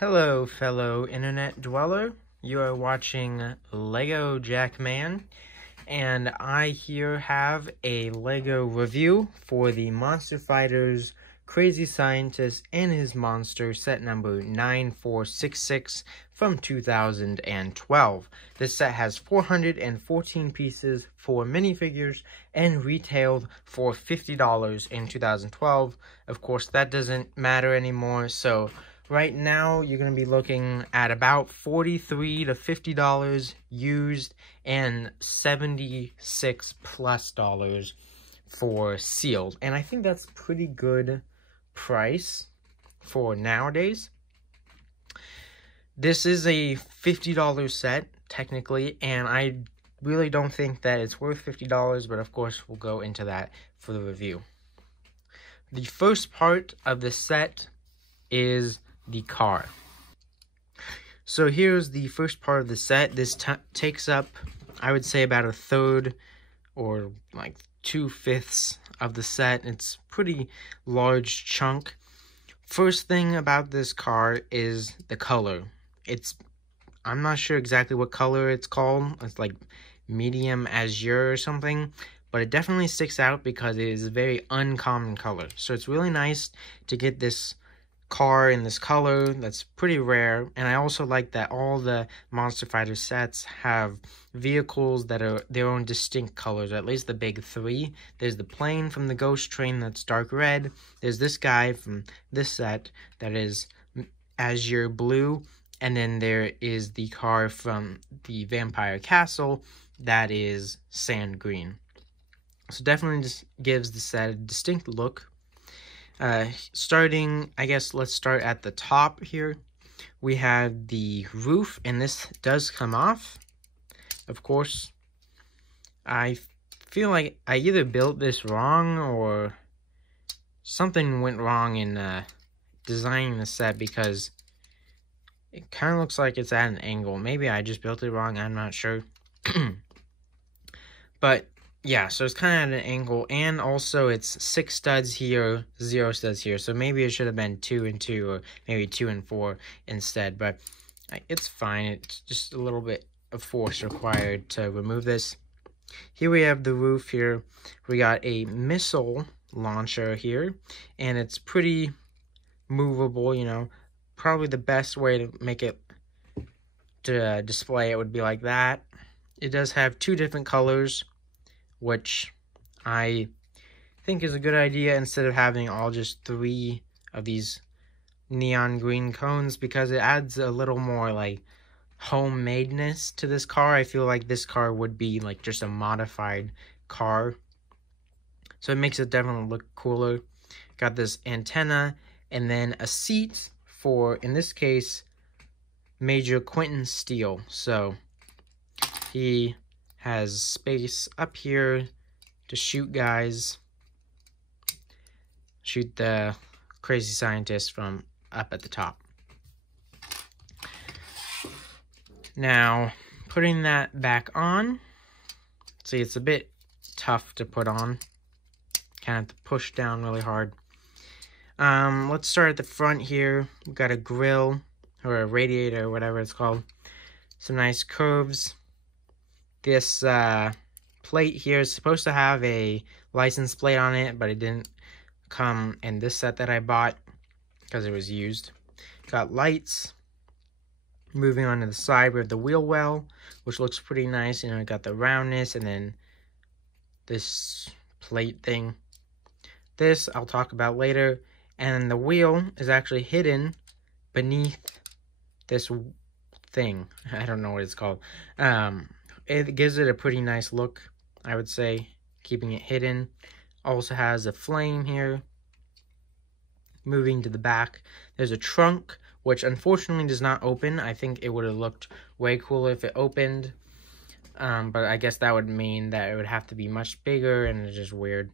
Hello, fellow internet dweller. You are watching Lego Jackman, and I here have a Lego review for the Monster Fighters Crazy Scientist and His Monster set number 9466 from 2012. This set has 414 pieces, 4 minifigures, and retailed for $50 in 2012. Of course, that doesn't matter anymore, so right now, you're going to be looking at about $43 to $50 used and $76 plus for sealed. And I think that's pretty good price for nowadays. This is a $50 set, technically, and I really don't think that it's worth $50, but of course, we'll go into that for the review. The first part of the set is the car. So here's the first part of the set. This takes up, I would say, about a third or like 2/5 of the set. It's pretty large chunk. First thing about this car is the color. I'm not sure exactly what color it's called. It's like medium azure or something, but it definitely sticks out because it is a very uncommon color. So it's really nice to get this car in this color. That's pretty rare. And I also like that all the Monster Fighter sets have vehicles that are their own distinct colors, at least the big three. There's the plane from the Ghost Train that's dark red. There's this guy from this set that is azure blue. And then there is the car from the Vampire Castle that is sand green. So definitely just gives the set a distinct look. Starting, I guess let's start at the top here. We have the roof, and this does come off. Of course, I feel like I either built this wrong or something went wrong in designing the set, because it kind of looks like it's at an angle. Maybe I just built it wrong, I'm not sure. But yeah, so it's kind of at an angle, and also it's 6 studs here, 0 studs here. So maybe it should have been 2 and 2, or maybe 2 and 4 instead. But it's fine. It's just a little bit of force required to remove this. Here we have the roof here. We got a missile launcher here, and it's pretty movable, you know. Probably the best way to make it, to display it, would be like that. It does have 2 different colors, which I think is a good idea, instead of having all just 3 of these neon green cones, because it adds a little more like homemadeness to this car. I feel like this car would be like just a modified car, so it makes it definitely look cooler. Got this antenna, and then a seat for, in this case, Major Quentin Steele. So he has space up here to shoot guys, shoot the Crazy Scientist from up at the top. Now, putting that back on, see, it's a bit tough to put on. Kind of have to push down really hard. Let's start at the front here. We've got a grill, or a radiator, or whatever it's called. Some nice curves. This plate here is supposed to have a license plate on it, but it didn't come in this set that I bought because it was used. Got lights. Moving on to the side, we have the wheel well, which looks pretty nice. You know, got the roundness, and then this plate thing. This I'll talk about later. And the wheel is actually hidden beneath this thing. I don't know what it's called. It gives it a pretty nice look, I would say, keeping it hidden. Also has a flame here. Moving to the back, there's a trunk, which unfortunately does not open. I think it would have looked way cooler if it opened. But I guess that would mean that it would have to be much bigger, and it's just weird.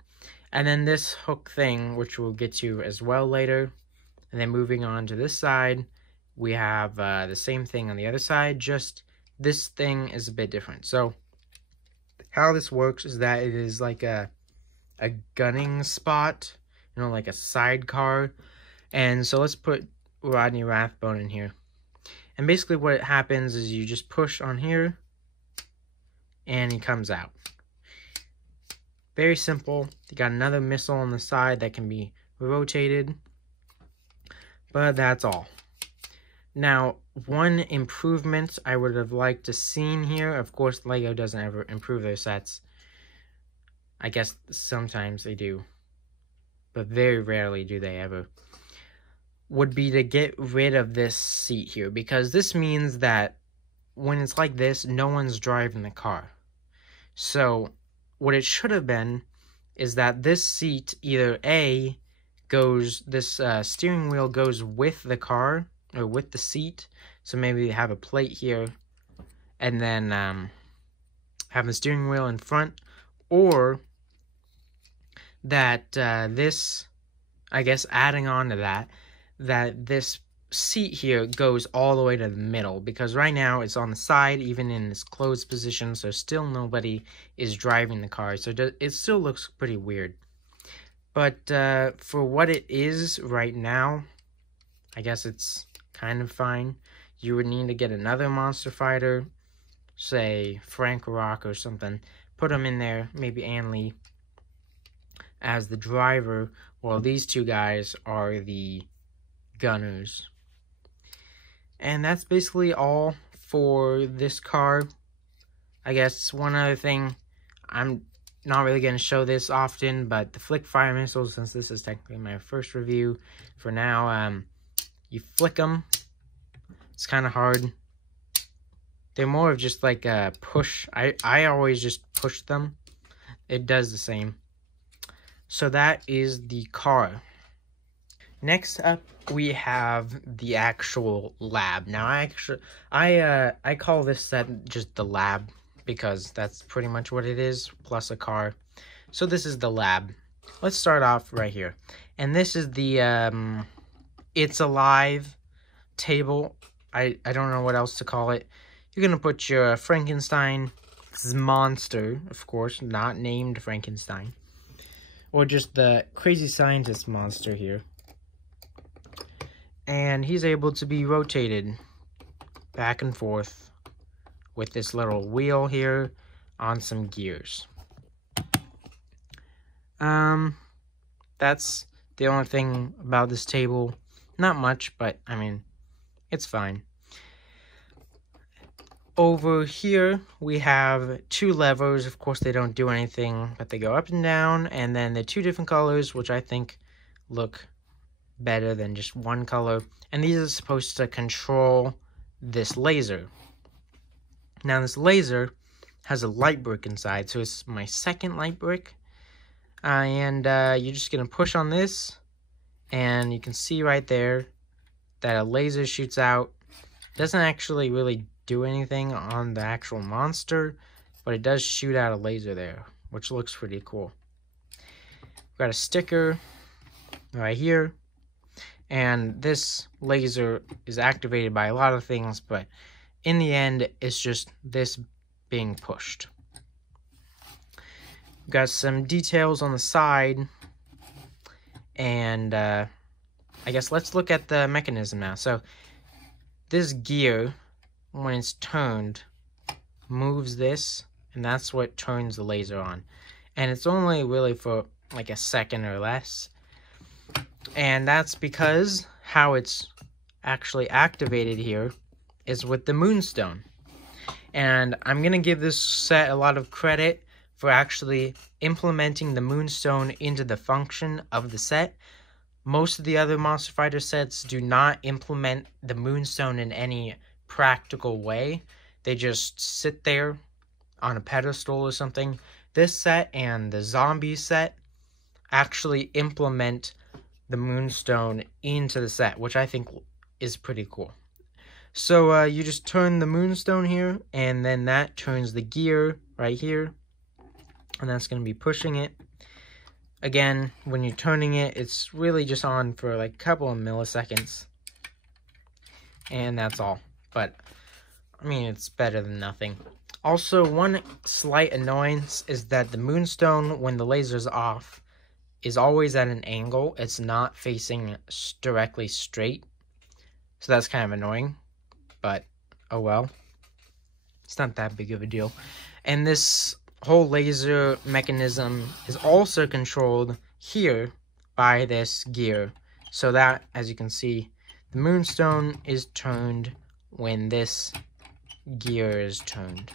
And then this hook thing, which we'll get to as well later. And then moving on to this side, we have the same thing on the other side, just this thing is a bit different. So how this works is that it is like a gunning spot, you know, like a sidecar. And so let's put Rodney Rathbone in here. And basically what happens is you just push on here, and he comes out. Very simple. You got another missile on the side that can be rotated. But that's all. Now, one improvement I would have liked to seen here, of course LEGO doesn't ever improve their sets. I guess sometimes they do, but very rarely do they ever, would be to get rid of this seat here, because this means that when it's like this, no one's driving the car. So what it should have been is that this seat either A, goes, this steering wheel goes with the car, or with the seat, so maybe you have a plate here, and then have the steering wheel in front, or that this, I guess adding on to that, that this seat here goes all the way to the middle, because right now it's on the side, even in this closed position, so still nobody is driving the car, so it still looks pretty weird. But for what it is right now, I guess it's kind of fine. You would need to get another monster fighter, say Frank Rock or something, put him in there, maybe Ann Lee as the driver, while these two guys are the gunners. And that's basically all for this car. I guess one other thing, I'm not really going to show this often, but the flick fire missiles, since this is technically my first review for now, you flick them. It's kind of hard. They're more of just like a push. I always just push them. It does the same. So that is the car. Next up, we have the actual lab. Now, I call this set just the lab, because that's pretty much what it is, plus a car. So this is the lab. Let's start off right here. And this is the It's Alive table. I don't know what else to call it. You're going to put your Frankenstein's monster, of course, not named Frankenstein. Or just the crazy scientist monster here. And he's able to be rotated back and forth with this little wheel here on some gears. That's the only thing about this table. Not much, but I mean, it's fine. Over here, we have two levers. Of course, they don't do anything, but they go up and down, and then they're two different colors, which I think look better than just one color. And these are supposed to control this laser. Now, this laser has a light brick inside, so it's my second light brick. And you're just going to push on this, and you can see right there that a laser shoots out. It doesn't actually really do anything on the actual monster, but it does shoot out a laser there, which looks pretty cool. We've got a sticker right here, and this laser is activated by a lot of things, but in the end, it's just this being pushed. We've got some details on the side, and I guess let's look at the mechanism now. So this gear, when it's turned, moves this, and that's what turns the laser on. And it's only really for like a second or less. And that's because how it's actually activated here is with the Moonstone. And I'm going to give this set a lot of credit for actually implementing the Moonstone into the function of the set. Most of the other Monster Fighter sets do not implement the Moonstone in any practical way. They just sit there on a pedestal or something. This set and the zombie set actually implement the Moonstone into the set, which I think is pretty cool. So you just turn the Moonstone here, and then that turns the gear right here, and that's going to be pushing it. Again, when you're turning it, it's really just on for like a couple of milliseconds, and that's all. But I mean, it's better than nothing. Also, one slight annoyance is that the Moonstone, when the laser's off, is always at an angle. It's not facing directly straight. So that's kind of annoying, but oh well. It's not that big of a deal. And this whole laser mechanism is also controlled here by this gear. So that, as you can see, the moonstone is turned when this gear is turned.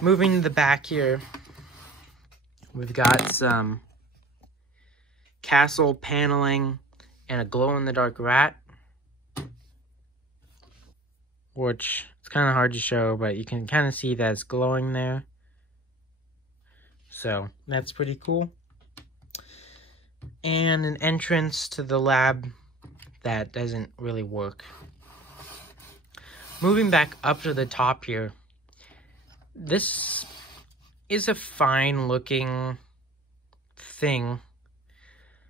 Moving to the back here, we've got some castle paneling and a glow-in-the-dark rat, which it's kind of hard to show, but you can kind of see that it's glowing there. So that's pretty cool. And an entrance to the lab that doesn't really work. Moving back up to the top here, this is a fine looking thing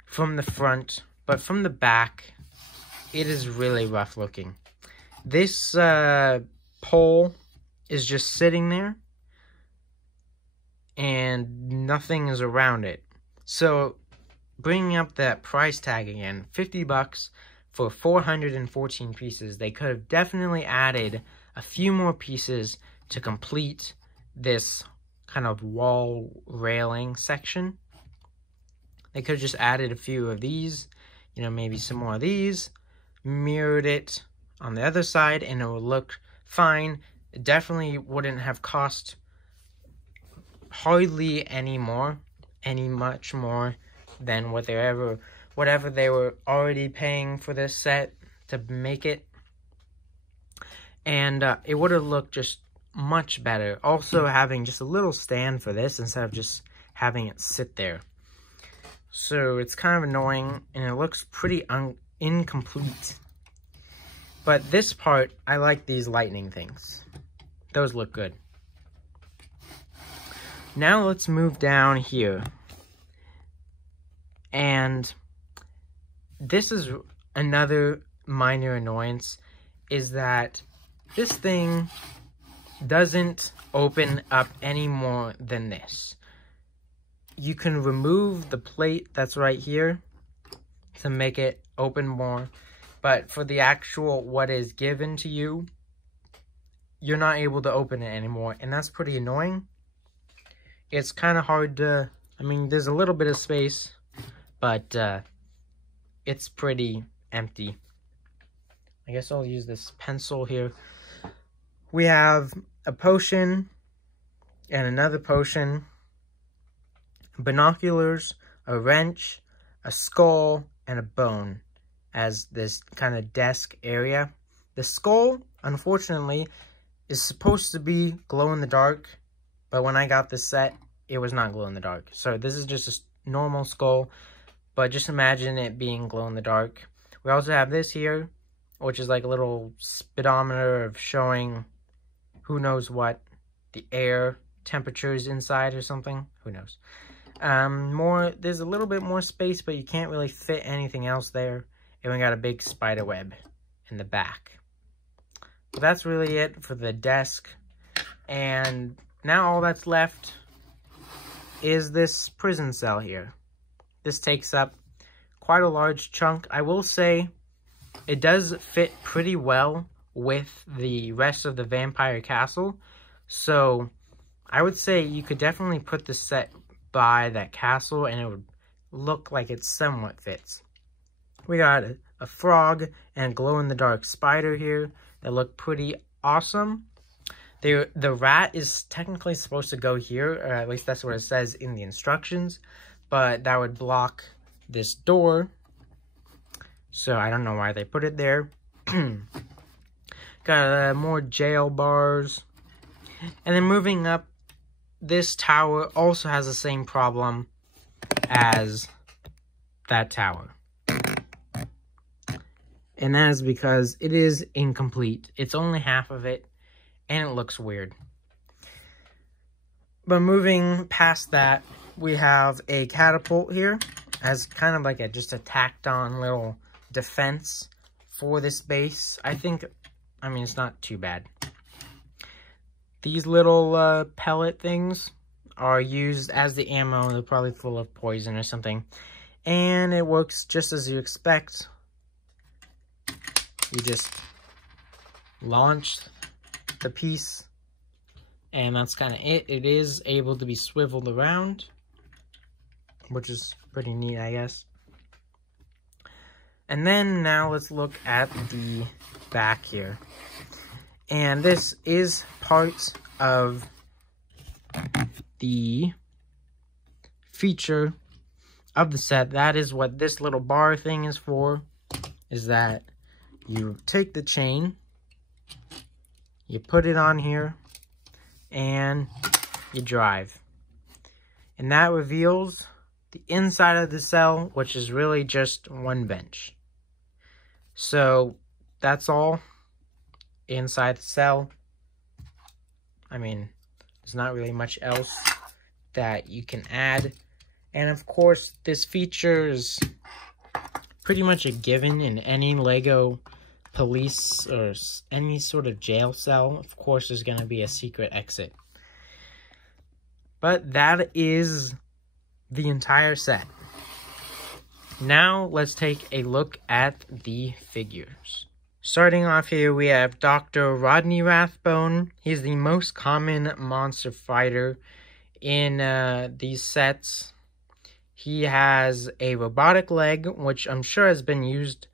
from the front, but from the back, it is really rough looking. This pole is just sitting there, and nothing is around it. So, bringing up that price tag again, 50 bucks for 414 pieces. They could have definitely added a few more pieces to complete this kind of wall railing section. They could have just added a few of these, you know, maybe some more of these, mirrored it on the other side, and it would look fine. It definitely wouldn't have cost hardly any much more than whatever they were already paying for this set to make it. And it would have looked just much better. Also having just a little stand for this instead of just having it sit there. So it's kind of annoying, and it looks pretty incomplete. But this part, I like these lightning things. Those look good. Now let's move down here. And this is another minor annoyance, is that this thing doesn't open up any more than this. You can remove the plate that's right here to make it open more, but for the actual what is given to you, you're not able to open it anymore, and that's pretty annoying. It's kind of hard to, I mean, there's a little bit of space, but it's pretty empty. I guess I'll use this pencil here. We have a potion and another potion, binoculars, a wrench, a skull, and a bone as this kind of desk area. The skull, unfortunately, is supposed to be glow-in-the-dark, but when I got this set, it was not glow-in-the-dark. So this is just a normal skull, but just imagine it being glow-in-the-dark. We also have this here, which is like a little speedometer of showing who knows what, the air temperatures inside or something. Who knows? There's a little bit more space, but you can't really fit anything else there. And we got a big spider web in the back. But that's really it for the desk. And now all that's left is this prison cell here. This takes up quite a large chunk. I will say it does fit pretty well with the rest of the vampire castle. So I would say you could definitely put the set by that castle and it would look like it somewhat fits. We got a frog and a glow-in-the-dark spider here that look pretty awesome. The rat is technically supposed to go here, or at least that's what it says in the instructions, but that would block this door. So I don't know why they put it there. Got more jail bars. And then moving up, this tower also has the same problem as that tower. And that is because it is incomplete. It's only half of it, and it looks weird. But moving past that, we have a catapult here as kind of like just a tacked on little defense for this base. I mean, it's not too bad. These little pellet things are used as the ammo. They're probably full of poison or something. And it works just as you expect. you just launch the piece, and that's kind of it. It is able to be swiveled around, which is pretty neat, I guess. And then now let's look at the back here. And this is part of the feature of the set. That is what this little bar thing is for, is that you take the chain, you put it on here, and you drive. And that reveals the inside of the cell, which is really just one bench. So that's all inside the cell. I mean, there's not really much else that you can add. And of course, this feature is pretty much a given in any Lego police or any sort of jail cell. Of course, there's going to be a secret exit. But that is the entire set. Now, let's take a look at the figures. Starting off here, we have Dr. Rodney Rathbone. He's the most common monster fighter in these sets. He has a robotic leg, which I'm sure has been used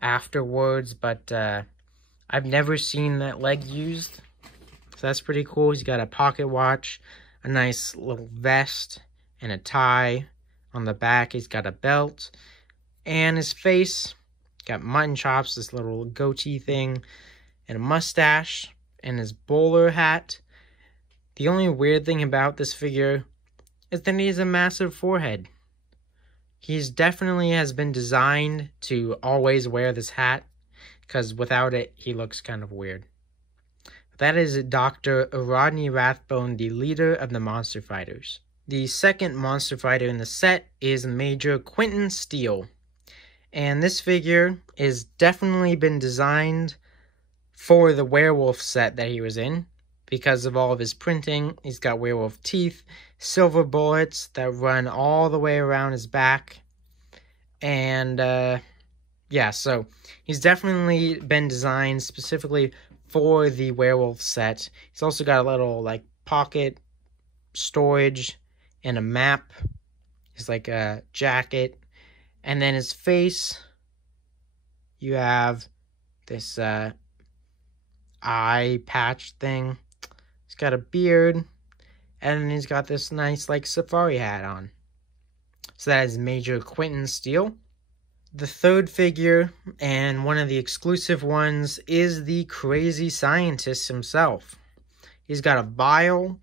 afterwards, but I've never seen that leg used. So that's pretty cool. He's got a pocket watch, a nice little vest, and a tie. On the back, he's got a belt. And his face, got mutton chops, this little goatee thing, and a mustache, and his bowler hat. The only weird thing about this figure is that he has a massive forehead. He's definitely has been designed to always wear this hat, because without it, he looks kind of weird. That is Dr. Rodney Rathbone, the leader of the Monster Fighters. The second monster fighter in the set is Major Quentin Steele. And this figure is definitely been designed for the werewolf set that he was in, because of all of his printing. He's got werewolf teeth, silver bullets that run all the way around his back. And yeah, so he's definitely been designed specifically for the werewolf set. He's also got a little like pocket storage and a map. It's like a jacket. And then his face, you have this eye patch thing. He's got a beard, and then he's got this nice like safari hat on. So that is Major Quentin Steele. The third figure, and one of the exclusive ones, is the crazy scientist himself. He's got a vial,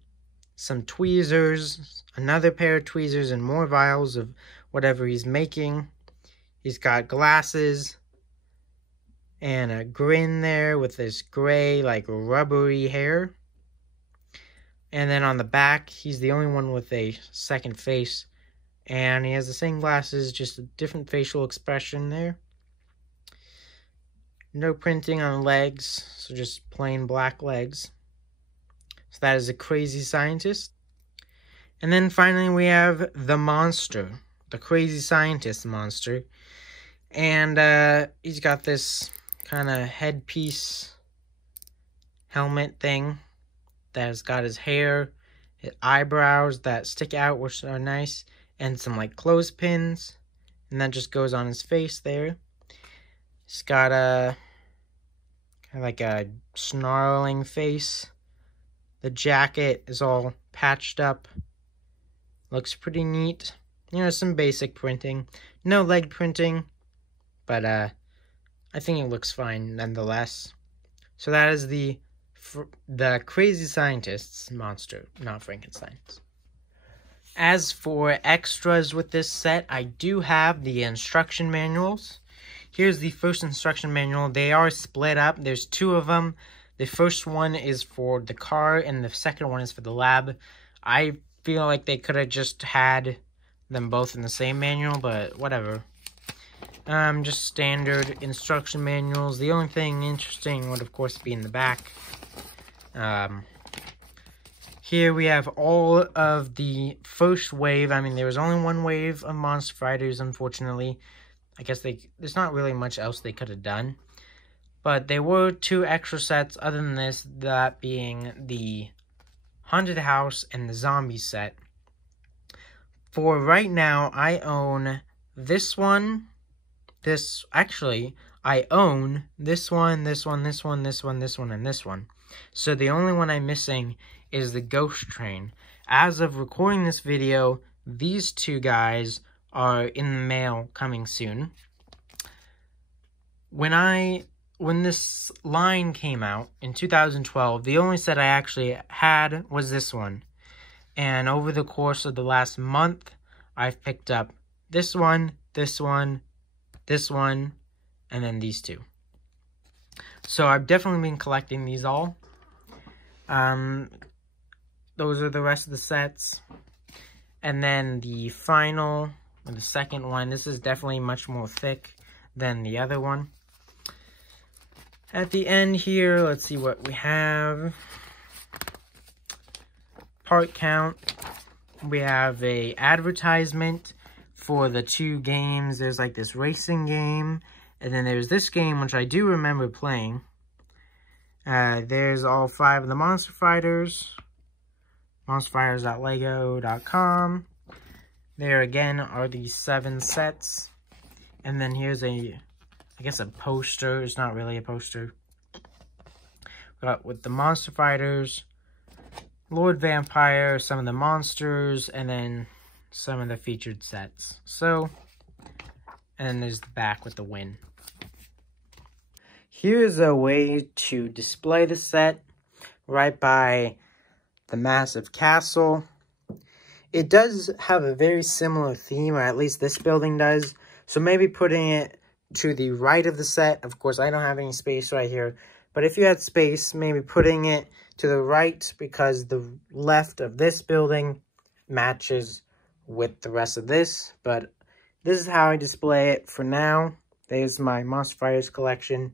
some tweezers, another pair of tweezers, and more vials of whatever he's making. He's got glasses and a grin there with this gray, like rubbery hair. And then on the back, he's the only one with a second face. And he has the same glasses, just a different facial expression there. No printing on legs, so just plain black legs. So that is a crazy scientist. And then finally we have the monster, the crazy scientist monster. And he's got this kind of headpiece helmet thing that has got his hair, his eyebrows that stick out, which are nice, and some like clothespins, and that just goes on his face there. He's got a kind of like a snarling face. The jacket is all patched up. Looks pretty neat. You know, some basic printing. No leg printing, but I think it looks fine nonetheless. So that is the crazy scientist's monster, not Frankenstein's. As for extras with this set, I do have the instruction manuals. Here's the first instruction manual. They are split up. There's two of them. The first one is for the car, and the second one is for the lab. I feel like they could have just had them both in the same manual, but whatever. Just standard instruction manuals. The only thing interesting would, of course, be in the back. Here we have all of the first wave. I mean, there was only one wave of Monster Fighters, unfortunately. I guess there's not really much else they could have done. But there were 2 extra sets other than this, that being the Haunted House and the Zombie set. For right now, I own this one. I own this one, this one, this one, this one, this one, and this one. So the only one I'm missing is the Ghost Train. As of recording this video, these 2 guys are in the mail coming soon. When this line came out in 2012, the only set I actually had was this one. And over the course of the last month, I've picked up this one, this one, this one, and then these 2. So I've definitely been collecting these all. Those are the rest of the sets. And then the final, or the second one, this is definitely much more thick than the other one. At the end here, let's see what we have. Part count. We have a advertisement for the 2 games. There's like this racing game, and then there's this game, which I do remember playing. There's all 5 of the Monster Fighters. monsterfighters.lego.com. There again are the 7 sets. And then here's I guess a poster. It's not really a poster. But with the Monster Fighters, Lord Vampire, some of the monsters, and then some of the featured sets. So, and then there's the back with the win. Here's a way to display the set right by the massive castle. It does have a very similar theme, or at least this building does. So maybe putting it to the right of the set. Of course, I don't have any space right here. But if you had space, maybe putting it to the right, because the left of this building matches with the rest of this. But this is how I display it for now. There's my Monster Fighters collection.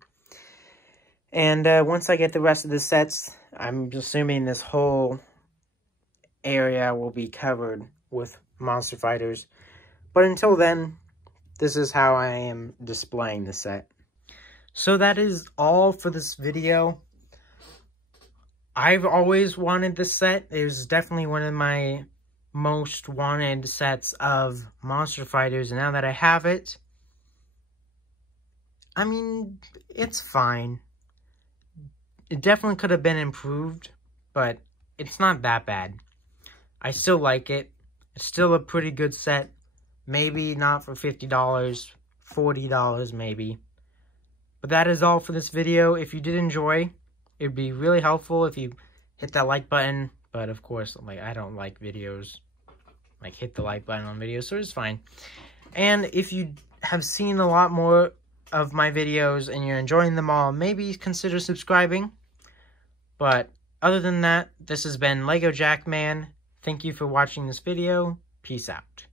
And once I get the rest of the sets, I'm assuming this whole area will be covered with Monster Fighters. But until then, this is how I am displaying the set. So that is all for this video. I've always wanted this set. It was definitely one of my most wanted sets of Monster Fighters. And now that I have it, I mean, it's fine. It definitely could have been improved, but it's not that bad. I still like it. It's still a pretty good set. Maybe not for $50, $40 maybe. But that is all for this video. If you did enjoy, it would be really helpful if you hit that like button. But of course, like, I don't like videos. Like, hit the like button on videos, so it's fine. And if you have seen a lot more of my videos and you're enjoying them all, maybe consider subscribing. But other than that, this has been Lego Jackman. Thank you for watching this video. Peace out.